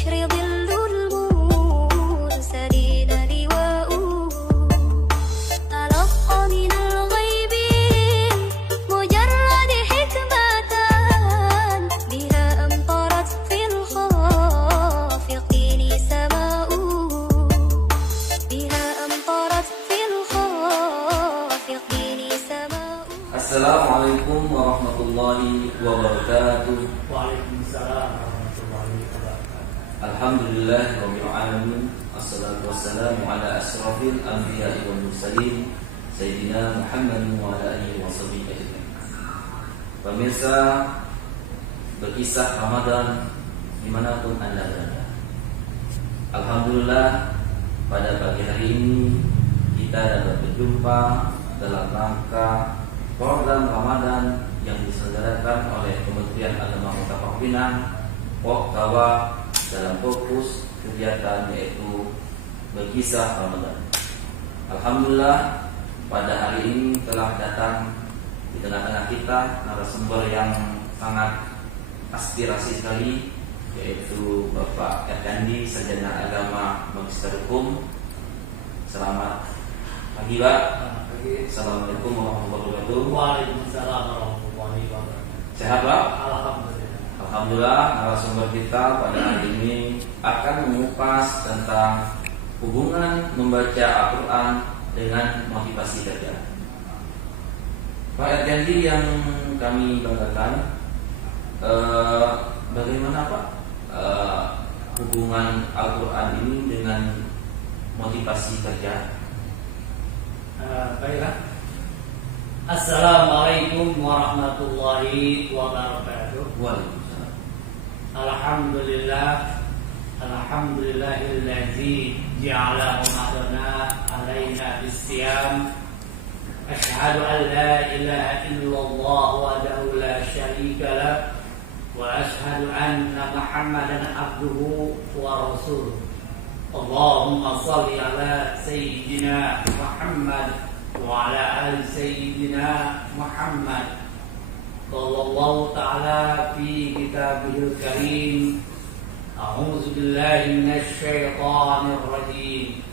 البشر ظل المرسلين لواؤه تلقى من الغيب مجرد حكمة بها أمطرت في الخافقين سماؤه بها أمطرت في الخافقين سماؤه. Assalamualaikum warahmatullahi wabarakatuh. Waalaikumsalam warahmatullahi wabarakatuh. Alhamdulillahirabbil alamin. Assalatu wassalamu ala asrofil anbiya'i wal mursalin Sayyidina Muhammadin wa ala alihi wa sahbihi ajma'in. Pemirsa, berkisah Ramadan dimanapun Anda berada, alhamdulillah pada pagi hari ini kita dapat berjumpa dalam rangka program Ramadan yang diselenggarakan oleh Kementerian Agama Kota Pinang, Pokkawa, dalam fokus kegiatan yaitu berkisah Ramadan. Alhamdulillah pada hari ini telah datang di tengah-tengah kita narasumber yang sangat aspirasi sekali, yaitu Bapak Effendi, Sarjana Agama Magister Hukum. Selamat pagi, Pak. Assalamualaikum warahmatullahi wabarakatuh. Waalaikumsalam warahmatullahi wabarakatuh. Sehat, Pak? Alhamdulillah. Alhamdulillah, narasumber kita pada hari ini akan mengupas tentang hubungan membaca Al-Quran dengan motivasi kerja. Pak Effendi yang kami banggakan, bagaimana Pak hubungan Al-Quran ini dengan motivasi kerja? Baiklah. Assalamualaikum warahmatullahi wabarakatuh. Waalaikumsalam. Alhamdulillah. Alhamdulillahillazi ja'ala Ramadana alaina bis-siyam. Asyhadu an la ilaha illallah wahdahu la syarika lah wa asyhadu anna Muhammadan abduhu wa rasuluh. Allahumma salli ala Sayyidina Muhammad wa ala ali Sayyidina Muhammad. Sallallahu ta'ala fi kitabihil karim. A'udzu billahi minasy syaithanir rajim.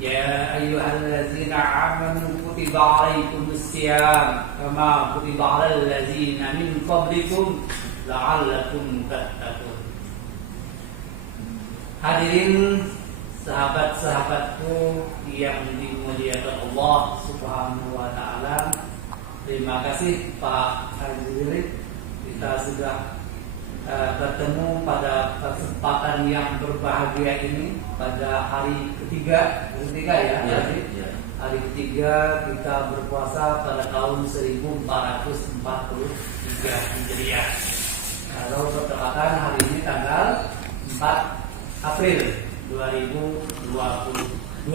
Ya ayyuhallazina amanu kutiba alaikumus syiyam kama kutiba alal ladzina min qablikum la'allakum tattaqun. Hadirin sahabat-sahabatku yang dimuliakan Allah Subhanahu wa taala. Terima kasih Pak Haji. Kita sudah bertemu pada kesempatan yang berbahagia ini pada hari ketiga ya. Hari ketiga kita berpuasa pada tahun 1443 Hijriah. Kalau bertepatan hari ini tanggal 4 April 2022.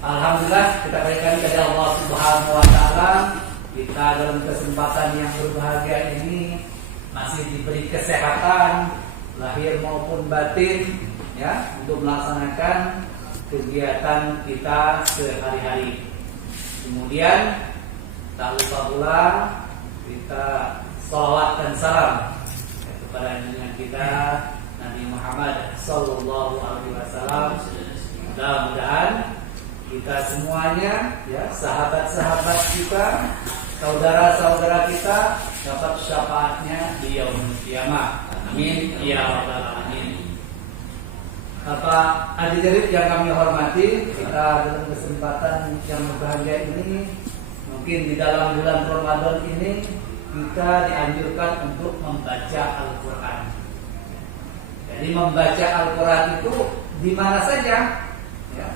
Alhamdulillah kita berikan kepada Allah Subhanahu wa taala, kita dalam kesempatan yang berbahagia ini masih diberi kesehatan lahir maupun batin ya untuk melaksanakan kegiatan kita sehari-hari. Kemudian tak lupa pula kita sholawat dan salam kepada junjungan kita Nabi Muhammad sallallahu alaihi wasallam. Mudah-mudahan kita semuanya ya, sahabat-sahabat kita, saudara-saudara kita dapat syafaatnya di yaumul kiamah. Amin ya rabbal alamin. Bapak hadirin yang kami hormati, kita dalam kesempatan yang berbahagia ini, mungkin di dalam bulan Ramadan ini kita dianjurkan untuk membaca Al-Quran. Jadi membaca Al-Quran itu di mana saja, ya,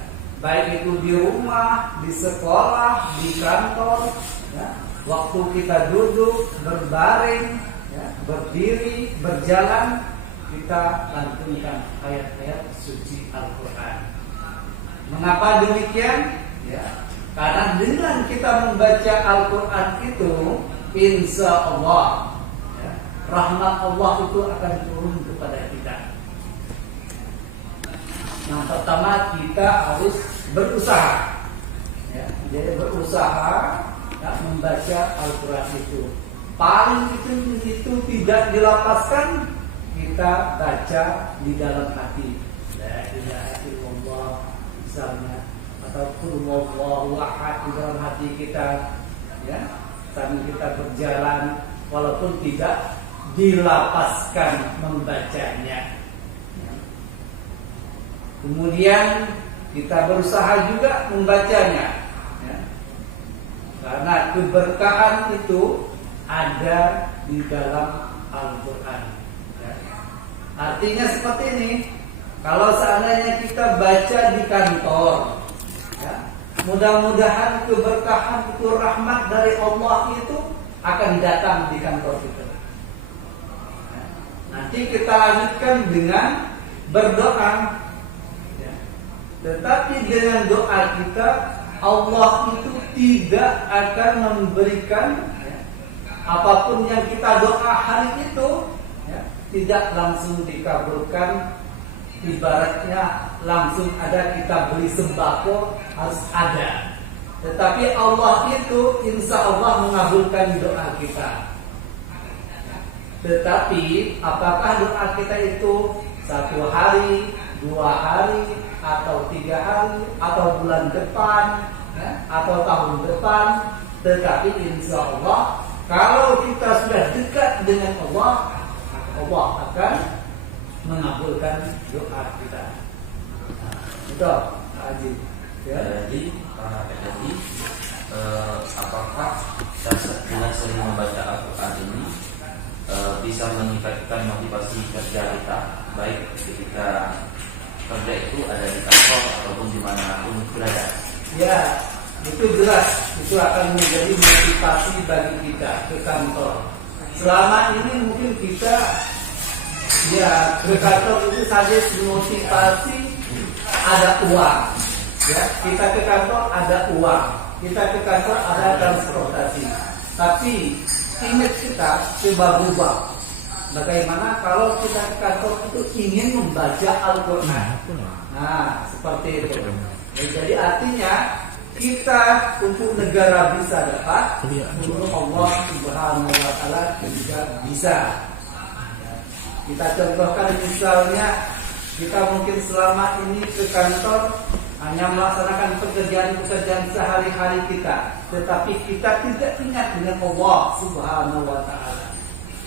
baik itu di rumah, di sekolah, di kantor, ya, waktu kita duduk, berbaring, ya, berdiri, berjalan, kita lantunkan ayat-ayat suci Al-Quran. Mengapa demikian? Ya, karena dengan kita membaca Al-Quran itu, insya Allah, ya, rahmat Allah itu akan turun kepada kita. Yang pertama kita harus berusaha, ya, jadi berusaha ya, membaca Al-Quran itu. Paling itu tidak dilapaskan, kita baca di dalam hati, la ilaha illallah misalnya, atau qul huwallahu ahad di dalam hati kita, ya, sambil kita berjalan, walaupun tidak dilapaskan membacanya. Kemudian kita berusaha juga membacanya, ya, karena keberkahan itu ada di dalam Al-Quran, ya. Artinya seperti ini, kalau seandainya kita baca di kantor, ya, mudah-mudahan keberkahan itu, rahmat dari Allah itu akan datang di kantor kita. Ya. Nanti kita lanjutkan dengan berdoa. Tetapi dengan doa kita, Allah itu tidak akan memberikan, ya, apapun yang kita doa hari itu, ya, tidak langsung dikabulkan. Ibaratnya langsung ada kita beli sembako, harus ada. Tetapi Allah itu insya Allah mengabulkan doa kita. Tetapi apakah doa kita itu 1 hari, 2 hari, atau 3 hari, atau bulan depan, ya, atau tahun depan? Tetapi insya Allah kalau kita sudah dekat dengan Allah, Allah akan mengabulkan doa kita. Itu Haji, ya. Jadi apakah dengan sering membaca Al-Quran ini bisa meningkatkan motivasi kerja kita, baik ketika kerja itu ada di kantor ataupun dimanapun berada? Ya, itu jelas, itu akan menjadi motivasi bagi kita ke kantor. Selama ini mungkin kita, ya, ke kantor itu saja motivasi ada uang, ya, kita ke kantor ada uang, kita ke kantor ada transportasi. Tapi image kita coba berubah. Bagaimana kalau kita ke kantor itu ingin membaca Al-Quran? Nah, seperti itu. Jadi artinya kita untuk negara bisa dapat, untuk Allah Subhanahu wa Ta'ala juga bisa. Kita contohkan misalnya, kita mungkin selama ini ke kantor hanya melaksanakan pekerjaan-pekerjaan sehari-hari kita, tetapi kita tidak ingat dengan Allah Subhanahu wa Ta'ala.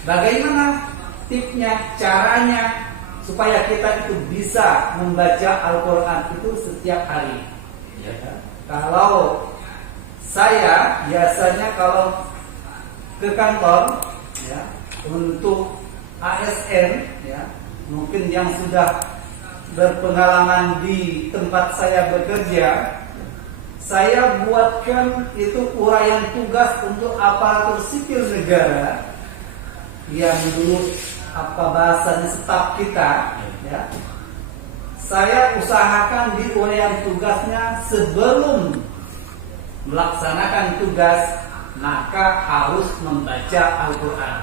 Bagaimana tipsnya, caranya supaya kita itu bisa membaca Al-Quran itu setiap hari? Ya. Kalau saya biasanya kalau ke kantor, ya, untuk ASN, ya, mungkin yang sudah berpengalaman di tempat saya bekerja, saya buatkan itu uraian tugas untuk aparatur sipil negara yang dulu apa bahasanya staf kita, ya. Saya usahakan di uraian tugasnya sebelum melaksanakan tugas maka harus membaca Al-Quran.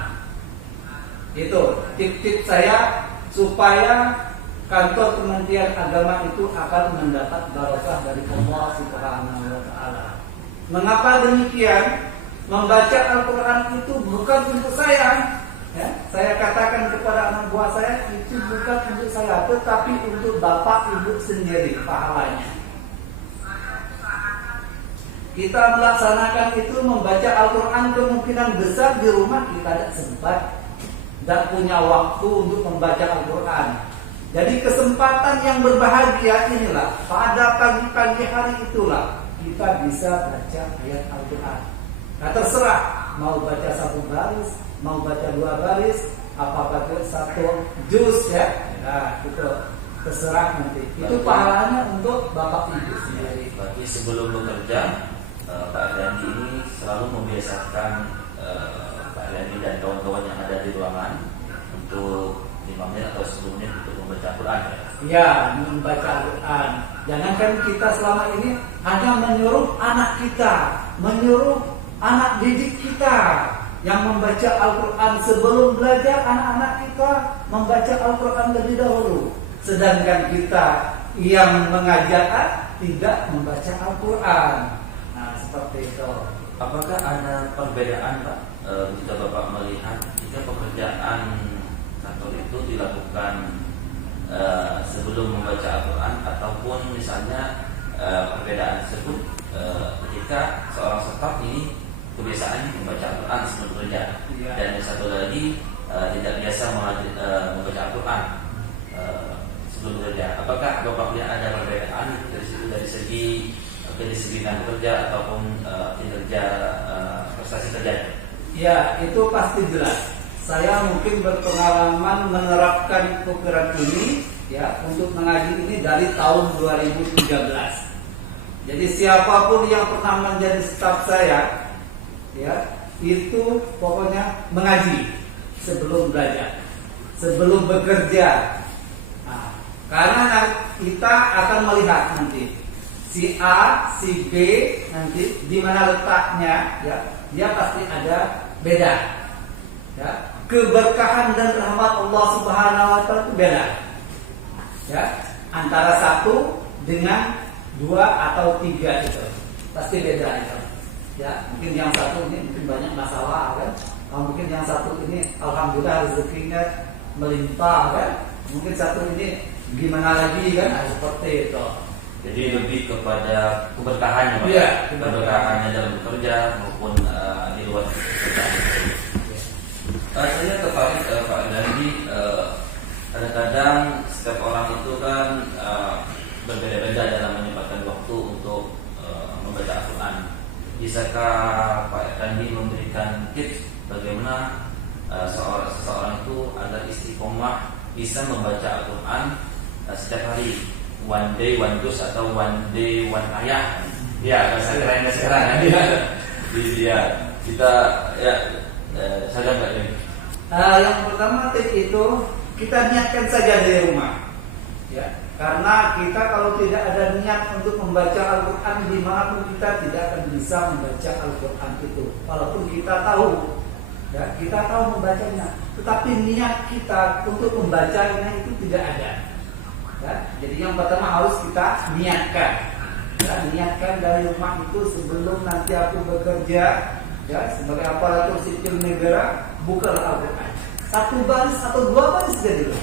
Itu tip-tip saya supaya kantor Kementerian Agama itu akan mendapat barokah dari Allah Subhanahu wa Ta'ala. Mengapa demikian? Membaca Al-Quran itu bukan untuk saya. Ya, saya katakan kepada anak buah saya, itu bukan untuk saya, tetapi untuk bapak ibu sendiri pahalanya. Kita melaksanakan itu membaca Al-Quran, kemungkinan besar di rumah kita tidak sempat, tidak punya waktu untuk membaca Al-Quran. Jadi kesempatan yang berbahagia inilah, pada pagi-pagi hari itulah kita bisa baca ayat Al-Quran. Nah, terserah mau baca 1 baris, mau baca 2 baris, apa baca 1 juz, ya. Nah, itu terserah nanti. Itu pahalanya untuk bapak ibu sendiri. Berarti sebelum bekerja, Pak Dandi ini selalu membiasakan Pak Dandi dan kawan-kawan yang ada di ruangan untuk 5 menit atau 10 menit untuk membaca Al-Quran, ya? Ya, membaca Al-Quran. Jangankan kita selama ini hanya menyuruh anak kita, menyuruh anak didik kita yang membaca Al-Quran sebelum belajar, anak-anak kita membaca Al-Quran lebih dahulu. Sedangkan kita yang mengajar tidak membaca Al-Quran. Nah, seperti itu. Apakah ada perbedaan, Pak, jika Bapak melihat jika pekerjaan takbir itu dilakukan sebelum membaca Al-Quran, ataupun misalnya perbedaan tersebut ketika seorang staf ini kebiasaannya membaca Al-Quran sebelum bekerja, dan yang satu lagi tidak biasa membaca Al-Quran sebelum bekerja. Apakah Bapak ada perbedaan dari situ, dari segi kedisiplinan bekerja ataupun kinerja prestasi kerja? Ya, itu pasti jelas. Saya mungkin berpengalaman menerapkan program ini ya untuk mengaji ini dari tahun 2013. Jadi siapapun yang pernah menjadi staf saya ya, itu pokoknya mengaji sebelum belajar, sebelum bekerja. Nah, karena kita akan melihat nanti si A, si B nanti di mana letaknya ya, dia pasti ada beda. Ya, keberkahan dan rahmat Allah Subhanahu wa taala itu beda. Ya, antara satu dengan dua atau tiga itu pasti beda itu. Ya, mungkin yang satu ini mungkin banyak masalah kan. Mungkin yang satu ini alhamdulillah rezekinya melimpah kan. Mungkin satu ini gimana lagi kan, seperti itu. Jadi lebih kepada keberkahannya, Pak. Iya, keberkahannya dalam bekerja maupun di luar pekerjaan. Saya tertarik Pak Dandi, kadang-kadang setiap orang itu kan berbeda-beda dalam menyempatkan waktu untuk membaca Al-Quran. Bisakah Pak Dandi memberikan tips bagaimana seseorang itu agar istiqomah bisa membaca Al-Quran setiap hari? One day one dose atau one day one ayah? Ya, bahasa kerennya sekarang ya. Iya, kita ya saya nggak ini. Yang pertama tips itu kita niatkan saja di rumah, ya. Karena kita kalau tidak ada niat untuk membaca Al-Quran dimanapun kita tidak akan bisa membaca Al-Quran itu. Walaupun kita tahu, ya, kita tahu membacanya, tetapi niat kita untuk membacanya itu tidak ada. Ya, jadi yang pertama harus kita niatkan. Ya, niatkan dari rumah itu sebelum nanti aku bekerja ya sebagai aparatur sipil negara, bukalah Al-Quran. Satu baris atau dua baris saja dulu.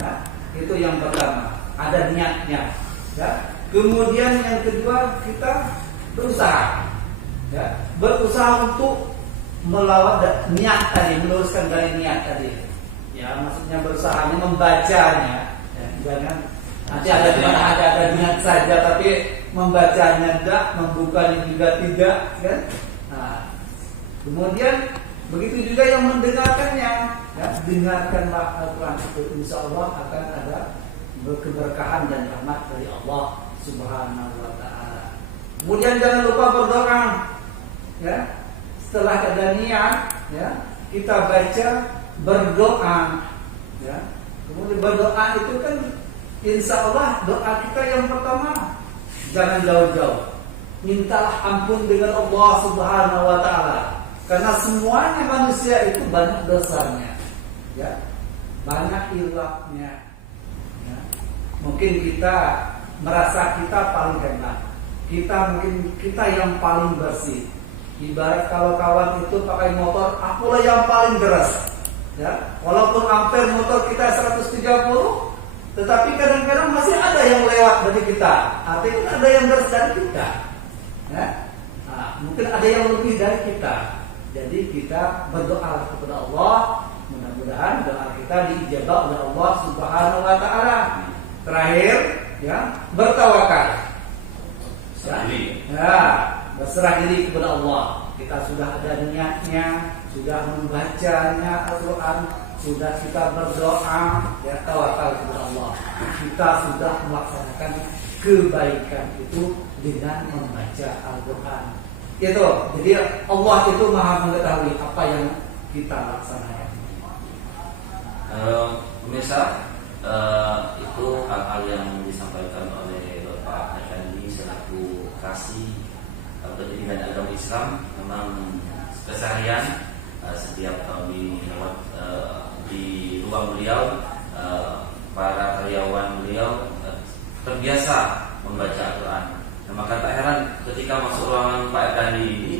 Ya, itu yang pertama. Ada niatnya. Ya. Kemudian yang kedua kita berusaha. Ya, berusaha untuk melawan niat tadi, meluruskan dari niat tadi. Ya, maksudnya berusaha membacanya. Jangan nanti ada niat saja tapi membacanya tidak, membukanya juga tidak, kan? Nah, kemudian begitu juga yang mendengarkannya, ya, dengarkanlah Al-Quran itu, insya Allah akan ada keberkahan dan rahmat dari Allah Subhanahu wa taala. Kemudian jangan lupa berdoa, ya. Setelah ada niat, ya, kita baca berdoa, ya. Kemudian berdoa itu kan insya Allah doa kita yang pertama jangan jauh-jauh. Mintalah ampun dengan Allah Subhanahu wa taala. Karena semuanya manusia itu banyak dosanya. Ya. Banyak ilahnya. Ya. Mungkin kita merasa kita paling hebat. Mungkin kita yang paling bersih. Ibarat kalau kawan itu pakai motor, akulah yang paling deras. Ya, walaupun ampere motor kita 130, tetapi kadang-kadang masih ada yang lewat dari kita. Artinya ada yang deras dari kita. Ya? Nah, mungkin ada yang lebih dari kita. Jadi kita berdoa kepada Allah, mudah-mudahan doa kita diijabah oleh Allah Subhanahu wa taala. Terakhir, ya, bertawakal. Ya, berserah diri kepada Allah. Kita sudah ada niatnya, sudah membacanya Al-Quran, sudah kita berdoa, ya, tawakal kepada Allah. Kita sudah melaksanakan kebaikan itu dengan membaca Al-Quran. Itu, jadi Allah itu maha mengetahui apa yang kita laksanakan. Pemirsa, itu hal-hal yang disampaikan oleh Bapak Effendi selaku kasih pendidikan agama Islam. Memang keseharian setiap kami lewat di ruang beliau, para karyawan beliau terbiasa membaca Al-Quran. Nah, maka tak heran ketika masuk ruangan Pak Effendi ini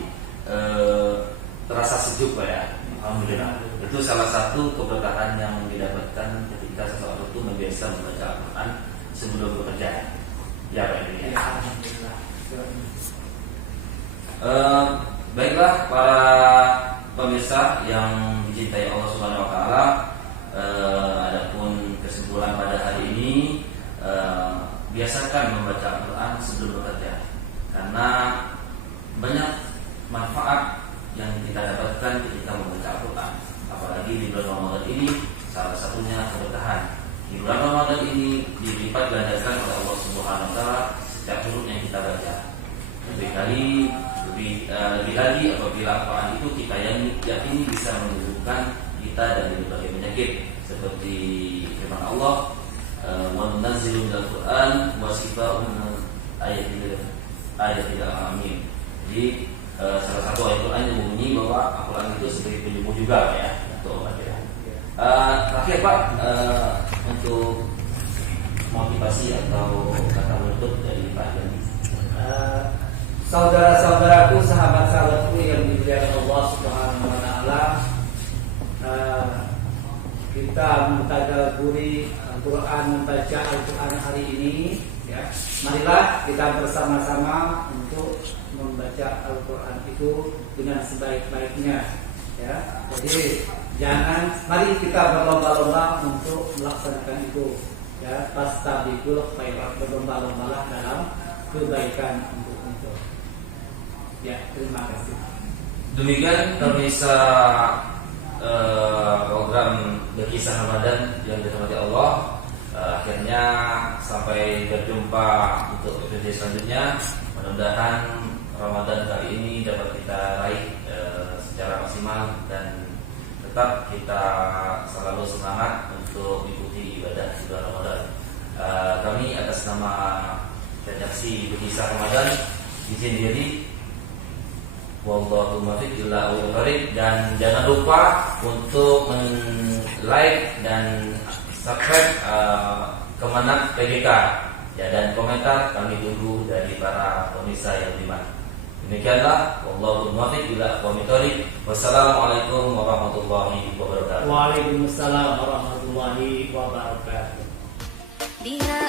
terasa sejuk, Pak, ya. Alhamdulillah. Itu salah satu keberkahan yang didapatkan ketika seseorang itu membiasa membaca Al-Quran sebelum bekerja. Ya Pak Edi. Ya, alhamdulillah. Baiklah para pemirsa yang dicintai Allah Subhanahu Wa Taala. Adapun kesimpulan pada hari ini, biasakan membaca Al-Quran sebelum bekerja, karena banyak manfaat yang kita dapatkan ketika membaca Al-Quran. Apalagi di bulan Ramadan ini, salah satunya keberkahan. Di bulan Ramadan ini dilipat gandakan oleh Allah Subhanahu Wa Taala setiap huruf yang kita baca. Lebih lagi apabila Al-Quran itu kita yakini bisa menyembuhkan kita dari berbagai penyakit, seperti firman Allah, wa nunazzilu minal Qur'an wa shifaa'un min ayatil alamin. Jadi salah satu ayat Quran yang membunyi bahwa Al-Quran itu sebagai penyembuh juga Pak ya, untuk obat ya. Terakhir Pak, untuk motivasi atau kata menutup dari Pak Gandhi. Saudara-saudaraku, sahabat-sahabatku yang dimuliakan Allah Subhanahu Wa Taala, kita mentadaburi Al-Quran, membaca Al-Quran hari ini, ya. Marilah kita bersama-sama untuk membaca Al-Quran itu dengan sebaik-baiknya, ya. Jadi mari kita berlomba-lomba untuk melaksanakan itu, ya. Fastabiqul khairat, berlomba-lombalah dalam kebaikan untuk itu. Ya, terima kasih. Demikian pemirsa program Berkisah Ramadan yang dirahmati Allah. Akhirnya sampai berjumpa untuk episode selanjutnya. Mudah-mudahan Ramadan kali ini dapat kita raih secara maksimal dan tetap kita selalu semangat untuk mengikuti ibadah di bulan Ramadan. Kami atas nama redaksi Berkisah Ramadan izin diri. Wallahu muwaffiq ila aqwamit, dan jangan lupa untuk like dan subscribe Kemenak PGK ya, dan komentar kami tunggu dari para pemirsa yang beriman. Demikianlah, wallahu muwaffiq ila aqwamit. Wassalamualaikum warahmatullahi wabarakatuh. Waalaikumsalam warahmatullahi wabarakatuh. بها